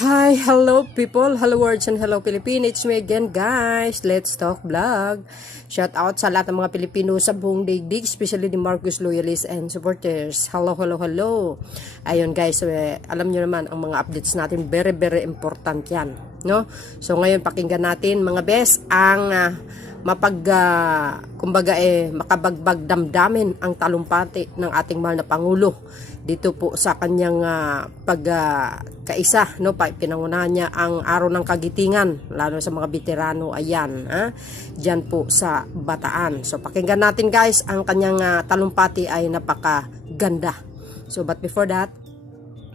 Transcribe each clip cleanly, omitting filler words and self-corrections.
Hi, hello people, hello words and hello Philippines. It's me again guys, let's talk vlog. Shout out sa lahat ng mga Pilipino sa buong daigdig, especially the Marcos loyalists and supporters. Hello, hello, hello. Ayun guys, alam nyo naman ang mga updates natin, very important yan, no? So ngayon pakinggan natin mga best ang kumbaga makabagbag damdamin ang talumpati ng ating mahal na Pangulo dito po sa kanyang pagkaisa, no, pinangunahan niya ang araw ng kagitingan lalo sa mga veterano, ayan, diyan po sa Bataan. So pakinggan natin guys, ang kanyang talumpati ay napakaganda. So but before that,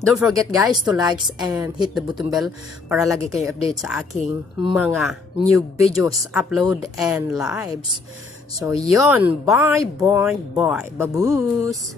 don't forget guys to likes and hit the button bell para lagi kayo update sa aking mga new videos, upload and lives. So yon, bye, baboos!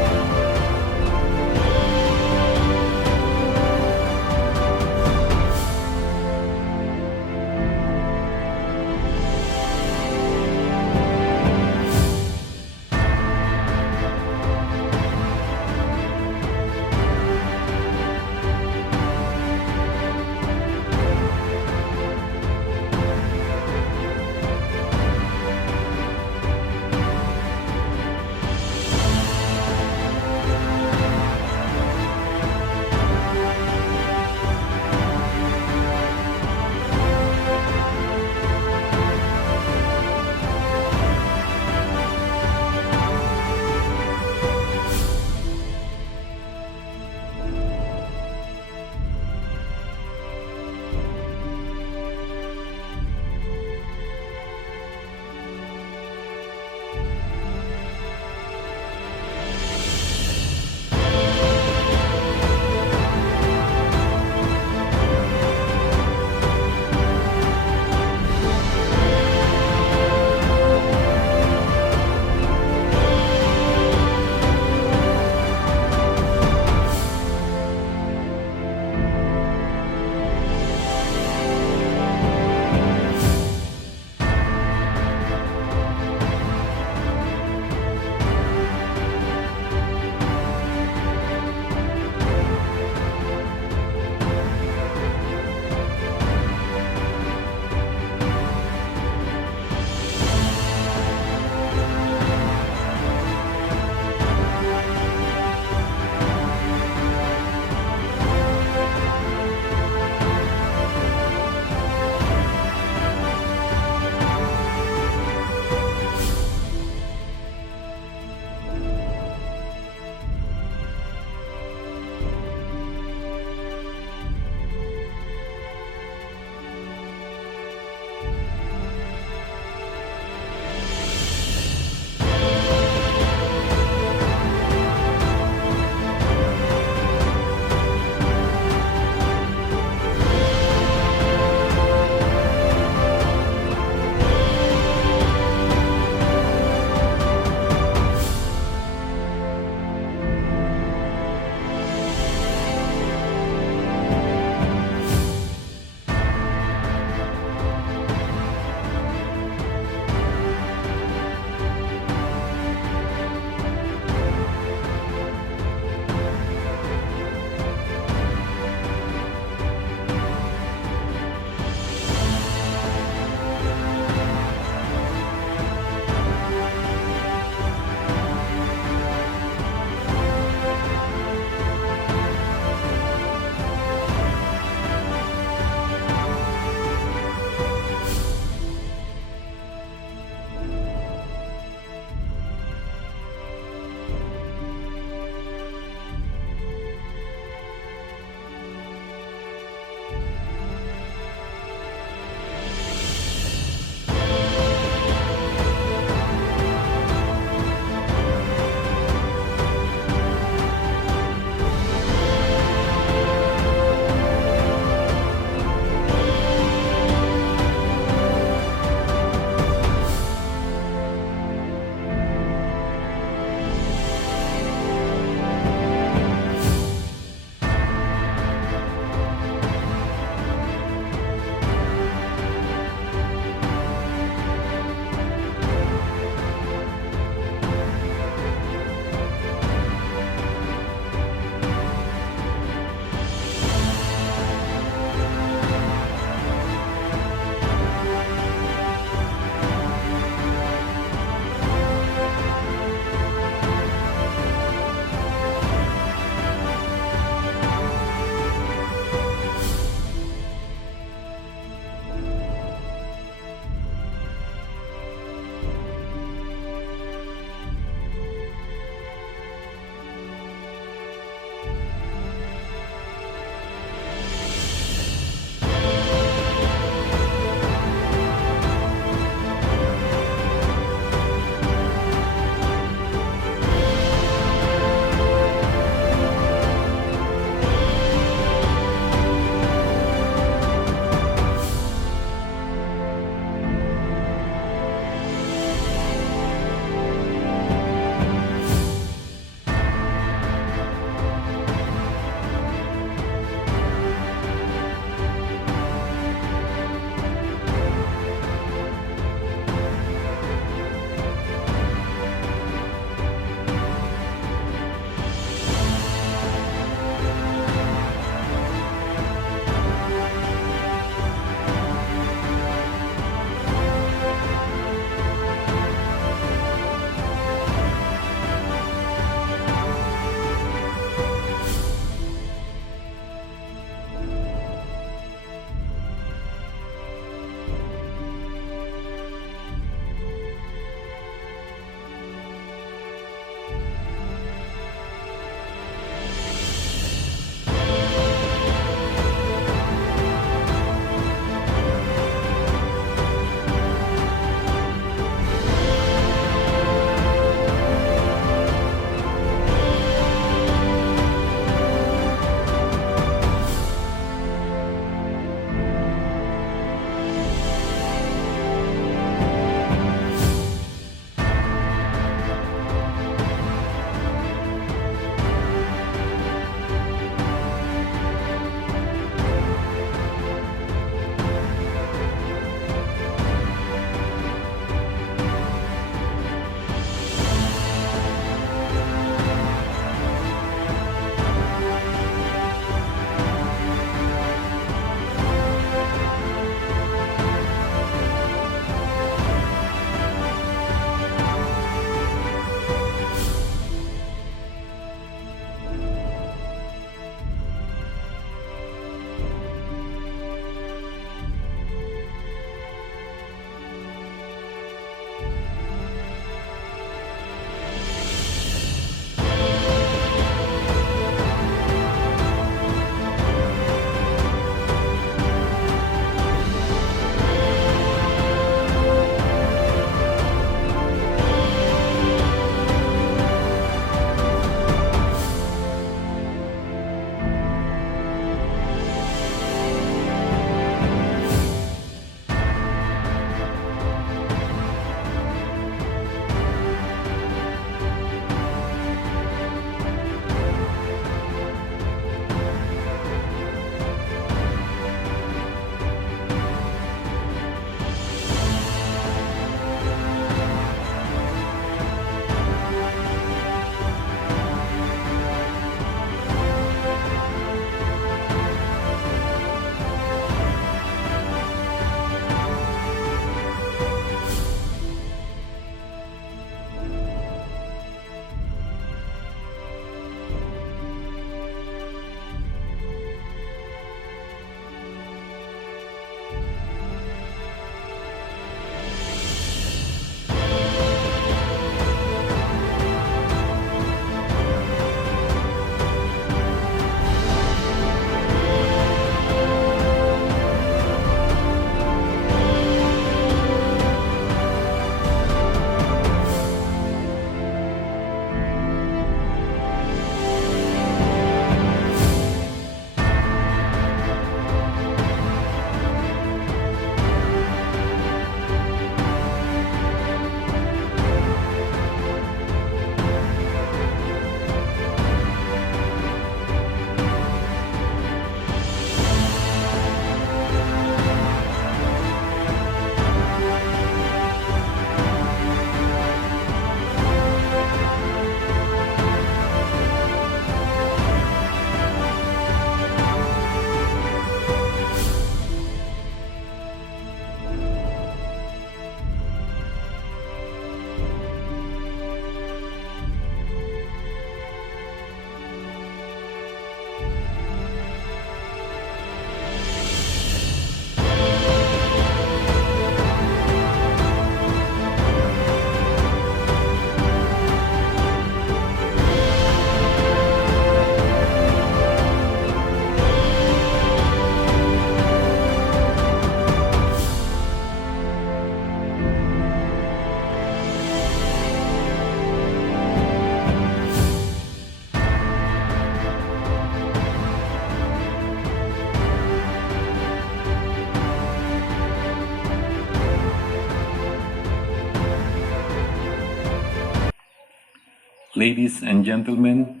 Ladies and gentlemen,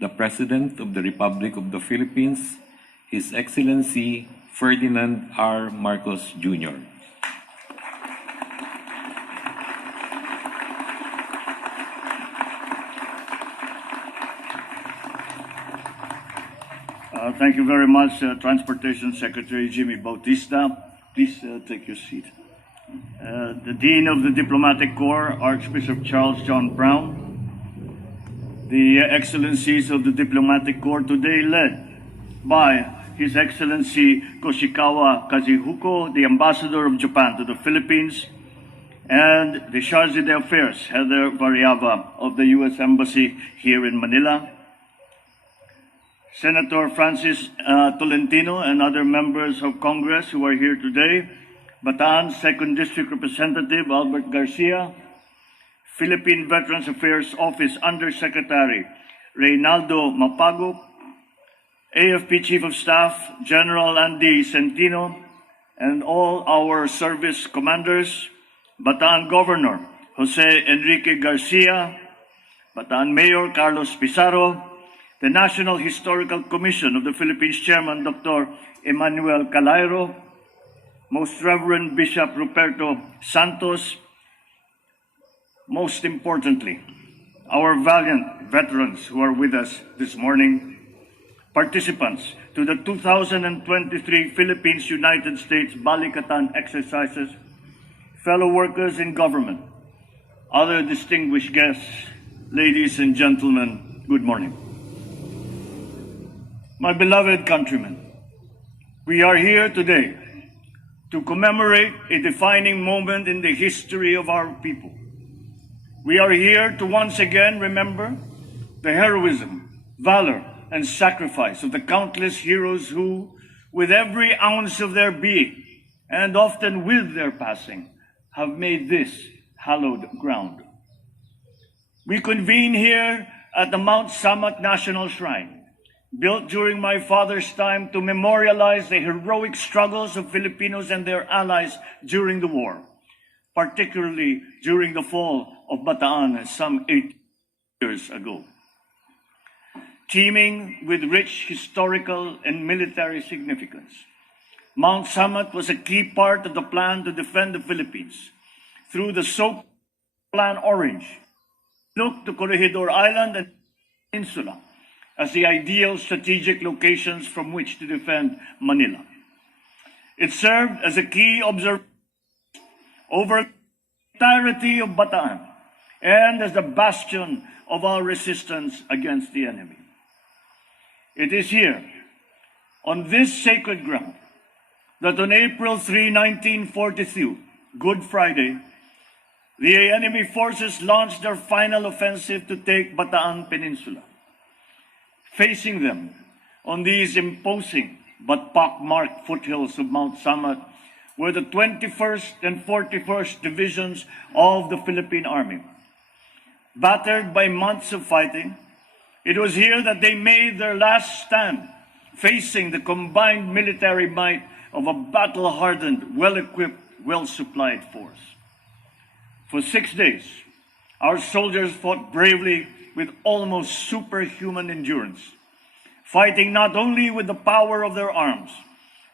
the President of the Republic of the Philippines, His Excellency Ferdinand R. Marcos Jr. Thank you very much, Transportation Secretary Jimmy Bautista. Please take your seat. The Dean of the Diplomatic Corps, Archbishop Charles John Brown, the Excellencies of the Diplomatic Corps today led by His Excellency Koshikawa Kazuhiko, the Ambassador of Japan to the Philippines, and the Charge d'Affaires, Heather Variava of the U.S. Embassy here in Manila, Senator Francis Tolentino and other members of Congress who are here today, Bataan 2nd District Representative Albert Garcia, Philippine Veterans Affairs Office Undersecretary Reynaldo Mapago, AFP Chief of Staff General Andy Centino, and all our service commanders, Bataan Governor Jose Enrique Garcia, Bataan Mayor Carlos Pizarro, the National Historical Commission of the Philippines Chairman Dr. Emmanuel Calairo, Most Reverend Bishop Ruperto Santos, most importantly, our valiant veterans who are with us this morning, participants to the 2023 Philippines United States Balikatan exercises, fellow workers in government, other distinguished guests, ladies and gentlemen, good morning. My beloved countrymen, we are here today to commemorate a defining moment in the history of our people. We are here to once again remember the heroism, valor, and sacrifice of the countless heroes who, with every ounce of their being, and often with their passing, have made this hallowed ground. We convene here at the Mount Samat National Shrine, built during my father's time to memorialize the heroic struggles of Filipinos and their allies during the war, particularly during the fall of Bataan some 8 years ago. Teeming with rich historical and military significance, Mount Samat was a key part of the plan to defend the Philippines through the so-called Plan Orange, looked to Corregidor Island and Peninsula as the ideal strategic locations from which to defend Manila. It served as a key observation over the entirety of Bataan and as the bastion of our resistance against the enemy. It is here, on this sacred ground, that on April 3, 1942, Good Friday, the enemy forces launched their final offensive to take Bataan Peninsula. Facing them on these imposing but pockmarked foothills of Mount Samat were the 21st and 41st Divisions of the Philippine Army. Battered by months of fighting, it was here that they made their last stand, facing the combined military might of a battle-hardened, well-equipped, well-supplied force. For 6 days, our soldiers fought bravely with almost superhuman endurance, fighting not only with the power of their arms,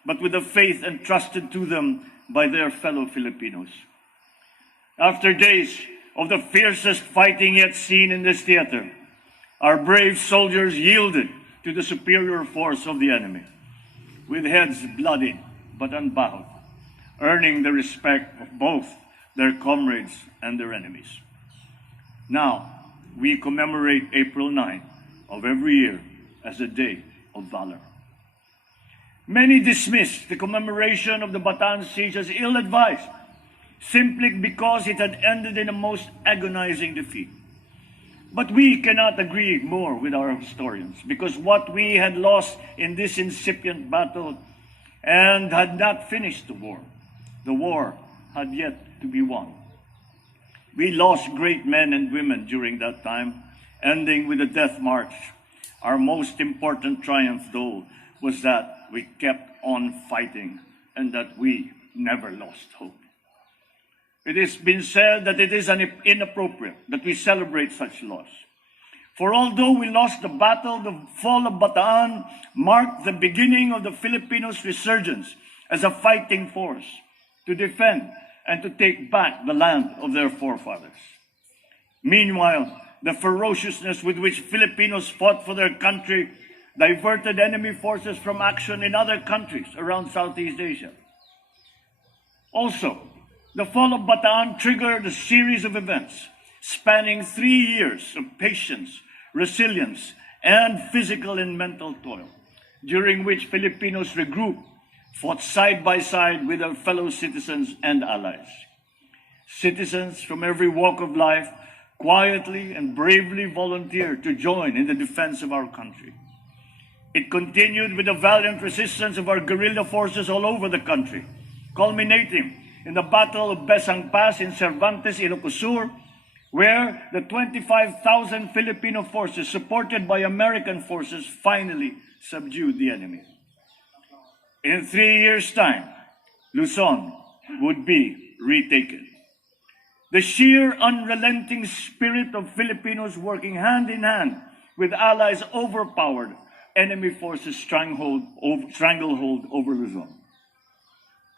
but with the faith entrusted to them by their fellow Filipinos. After days of the fiercest fighting yet seen in this theater, our brave soldiers yielded to the superior force of the enemy, with heads bloodied but unbowed, earning the respect of both their comrades and their enemies. Now, we commemorate April 9 of every year as a day of valor. Many dismissed the commemoration of the Bataan siege as ill-advised, simply because it had ended in a most agonizing defeat. But we cannot agree more with our historians, because what we had lost in this incipient battle and had not finished the war had yet to be won. We lost great men and women during that time, ending with the death march. Our most important triumph, though, was that we kept on fighting and that we never lost hope. It has been said that it is inappropriate that we celebrate such loss, For although we lost the battle, the fall of Bataan marked the beginning of the Filipinos' resurgence as a fighting force to defend and to take back the land of their forefathers. Meanwhile, the ferociousness with which Filipinos fought for their country diverted enemy forces from action in other countries around Southeast Asia. Also, the fall of Bataan triggered a series of events spanning 3 years of patience, resilience, and physical and mental toil, during which Filipinos regrouped, fought side by side with their fellow citizens and allies. Citizens from every walk of life quietly and bravely volunteered to join in the defense of our country. It continued with the valiant resistance of our guerrilla forces all over the country, culminating in the Battle of Besang Pass in Cervantes, Ilocos Sur, where the 25,000 Filipino forces, supported by American forces, finally subdued the enemy. In 3 years' time, Luzon would be retaken. The sheer unrelenting spirit of Filipinos working hand in hand with allies overpowered enemy forces' stranglehold over Luzon.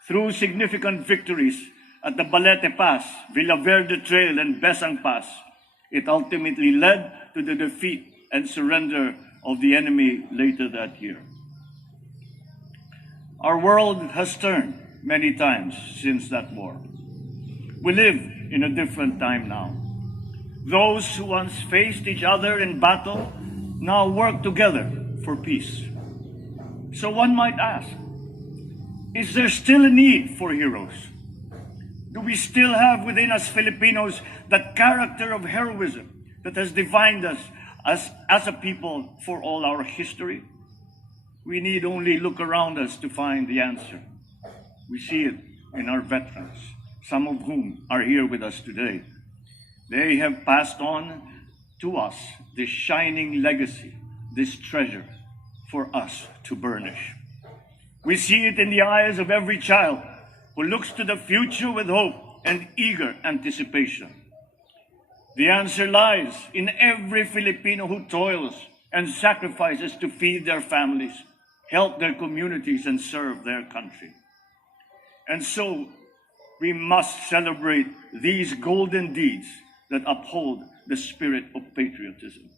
Through significant victories at the Balete Pass, Villaverde Trail, and Besang Pass, it ultimately led to the defeat and surrender of the enemy later that year. Our world has turned many times since that war. We live in a different time now. Those who once faced each other in battle now work together for peace. So one might ask, is there still a need for heroes? Do we still have within us Filipinos that character of heroism that has defined us as a people for all our history? We need only look around us to find the answer. We see it in our veterans, some of whom are here with us today. They have passed on to us this shining legacy, this treasure for us to burnish. We see it in the eyes of every child who looks to the future with hope and eager anticipation. The answer lies in every Filipino who toils and sacrifices to feed their families, help their communities, and serve their country. And so, we must celebrate these golden deeds that uphold the spirit of patriotism.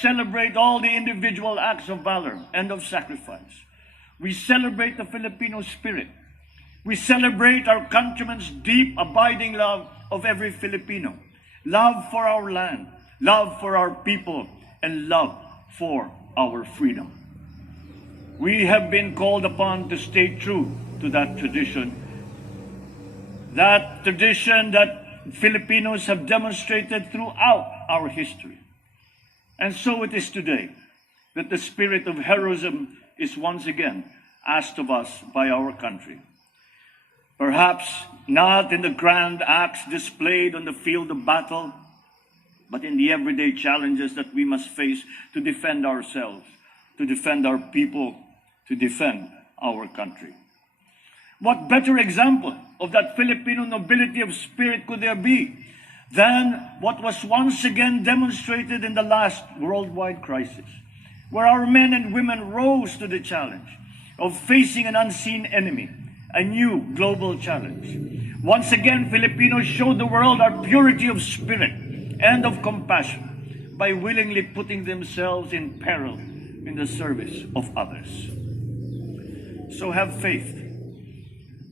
Celebrate all the individual acts of valor and of sacrifice. We celebrate the Filipino spirit. We celebrate our countrymen's deep, abiding love of every Filipino, love for our land, love for our people, and love for our freedom. We have been called upon to stay true to that tradition that Filipinos have demonstrated throughout our history. And so it is today that the spirit of heroism is once again asked of us by our country. Perhaps not in the grand acts displayed on the field of battle, but in the everyday challenges that we must face to defend ourselves, to defend our people, to defend our country. What better example of that Filipino nobility of spirit could there be than what was once again demonstrated in the last worldwide crisis, where our men and women rose to the challenge of facing an unseen enemy, a new global challenge. Once again, Filipinos showed the world our purity of spirit and of compassion by willingly putting themselves in peril in the service of others. So have faith.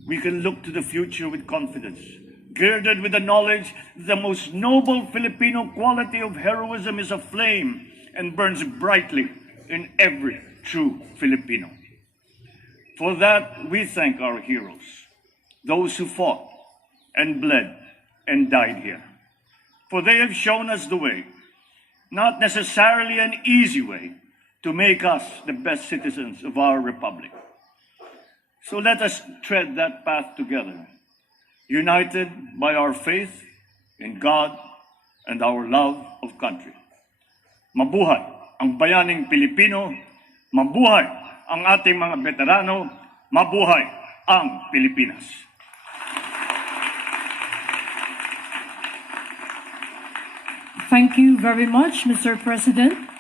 We can look to the future with confidence, girded with the knowledge that the most noble Filipino quality of heroism is aflame and burns brightly in every true Filipino. For that, we thank our heroes, those who fought and bled and died here. For they have shown us the way, not necessarily an easy way, to make us the best citizens of our republic. So let us tread that path together, united by our faith in God and our love of country. Mabuhay ang bayaning Pilipino, mabuhay ang ating mga veterano, mabuhay ang Pilipinas. Thank you very much, Mr. President.